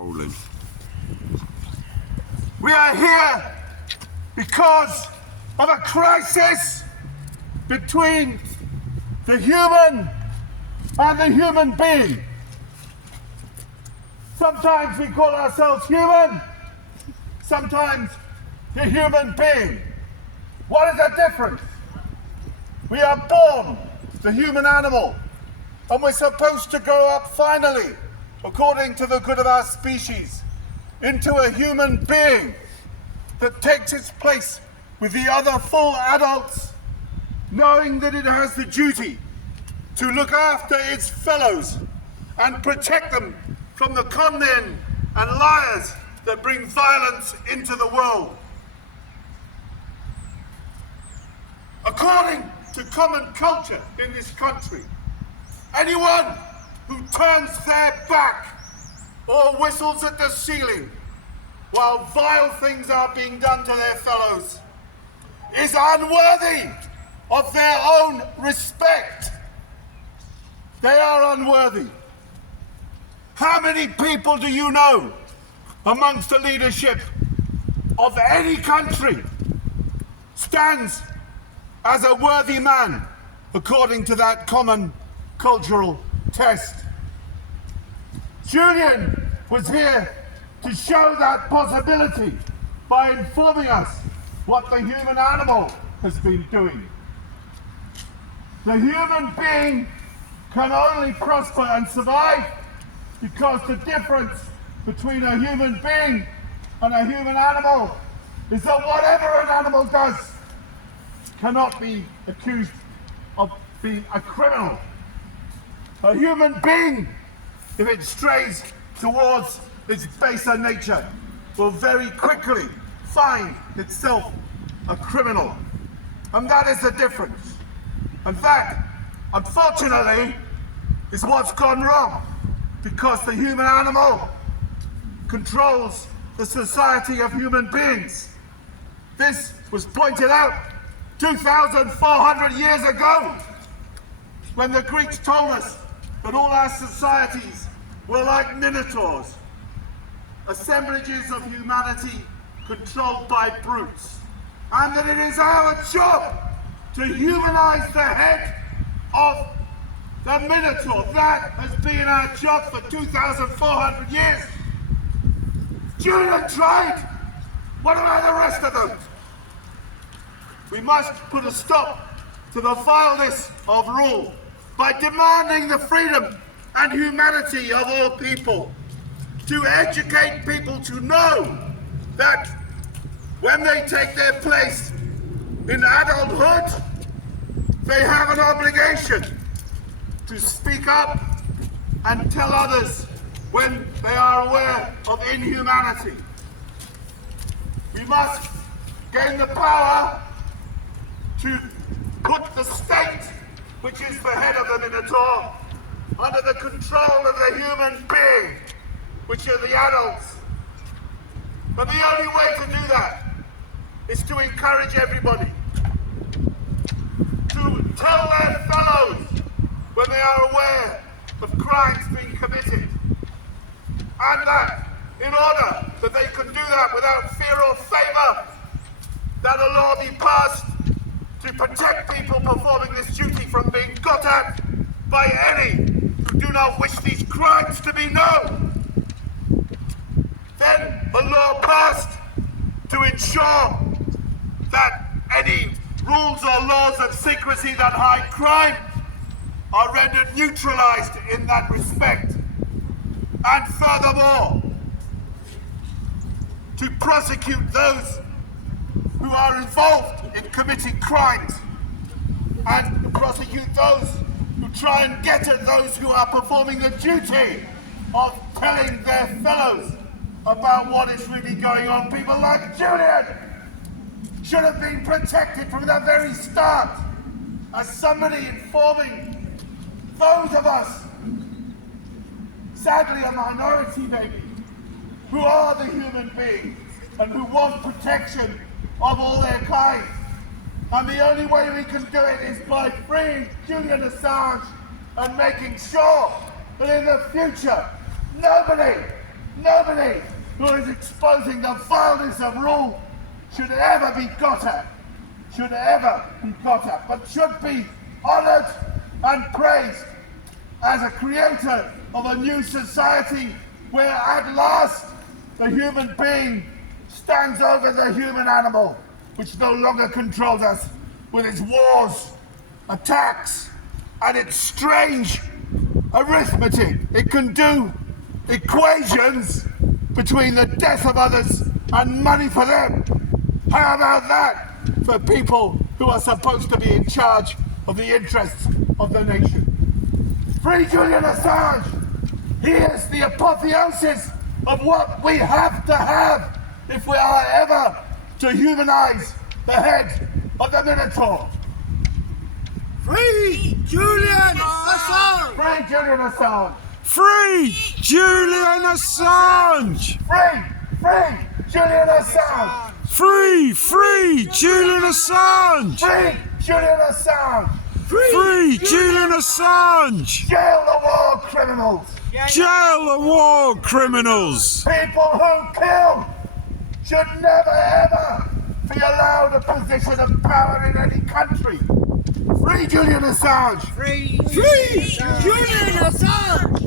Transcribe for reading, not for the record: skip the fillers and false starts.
Rolling. We are here because of a crisis between the human and the human being. Sometimes we call ourselves human, sometimes the human being. What is the difference? We are born the human animal, and we're supposed to grow up finally, according to the good of our species, into a human being that takes its place with the other full adults, knowing that it has the duty to look after its fellows and protect them from the con men and liars that bring violence into the world. According to common culture in this country, anyone who turns their back or whistles at the ceiling while vile things are being done to their fellows is unworthy of their own respect. They are unworthy. How many people do you know amongst the leadership of any country stands as a worthy man according to that common cultural test? Julian was here to show that possibility by informing us what the human animal has been doing. The human being can only prosper and survive because the difference between a human being and a human animal is that whatever an animal does cannot be accused of being a criminal. A human being, if it strays towards its baser nature, will very quickly find itself a criminal. And that is the difference. And that, unfortunately, is what's gone wrong, because the human animal controls the society of human beings. This was pointed out 2,400 years ago, when the Greeks told us that all our societies were like minotaurs, assemblages of humanity controlled by brutes, and that it is our job to humanize the head of the minotaur. That has been our job for 2,400 years. Julian tried. What about the rest of them? We must put a stop to the vileness of rule by demanding the freedom and humanity of all people, to educate people to know that when they take their place in adulthood, they have an obligation to speak up and tell others when they are aware of inhumanity. We must gain the power to put the state, which is the head of the minotaur, under the control of the human being, which are the adults. But the only way to do that is to encourage everybody to tell their fellows when they are aware of crimes being committed, and that in order that they can do that without fear or favour, that a law be passed to protect people performing this duty from being got at by any who do not wish these crimes to be known. Then a law passed to ensure that any rules or laws of secrecy that hide crime are rendered neutralized in that respect. And furthermore, to prosecute those who are involved in committing crimes, and to prosecute those who try and get at those who are performing the duty of telling their fellows about what is really going on. People like Julian should have been protected from the very start, as somebody informing those of us, sadly a minority maybe, who are the human beings and who want protection of all their kind. And the only way we can do it is by freeing Julian Assange and making sure that in the future nobody Nobody who is exposing the vileness of rule should ever be got at, but should be honoured and praised as a creator of a new society where at last the human being stands over the human animal, which no longer controls us with its wars, attacks, and its strange arithmetic. It can do equations between the death of others and money for them. How about that for people who are supposed to be in charge of the interests of the nation? Free Julian Assange! He is the apotheosis of what we have to have if we are ever to humanize the head of the Minotaur. Free Julian Assange! Free Julian Assange! Free Julian Assange! Free Julian Assange! Free Julian Assange! Free Julian Assange! Free Julian Assange! Jail the war criminals! Jail the war criminals! People who kill should never ever be allowed a position of power in any country. Free Julian Assange! Free Julian Assange!